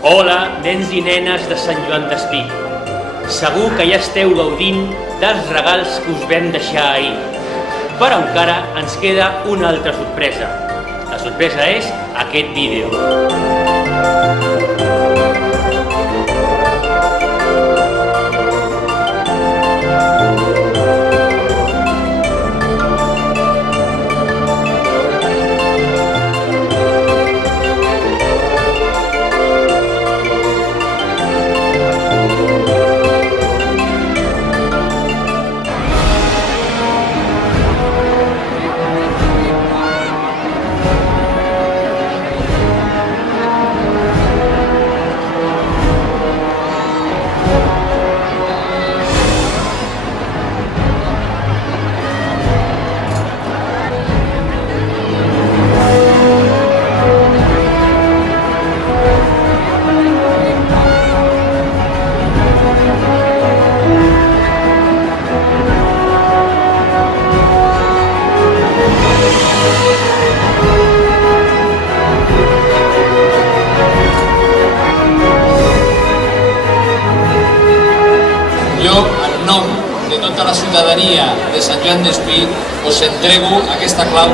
Hola, nens i nenes de Sant Joan d'Espí. Segur que ja esteu gaudint dels regals que us vam deixar ahir. Però encara ens queda una altra sorpresa. La sorpresa és aquest vídeo. Jo, en nom de tota la ciutadania de Sant Joan d'Espí, us entrego aquesta clau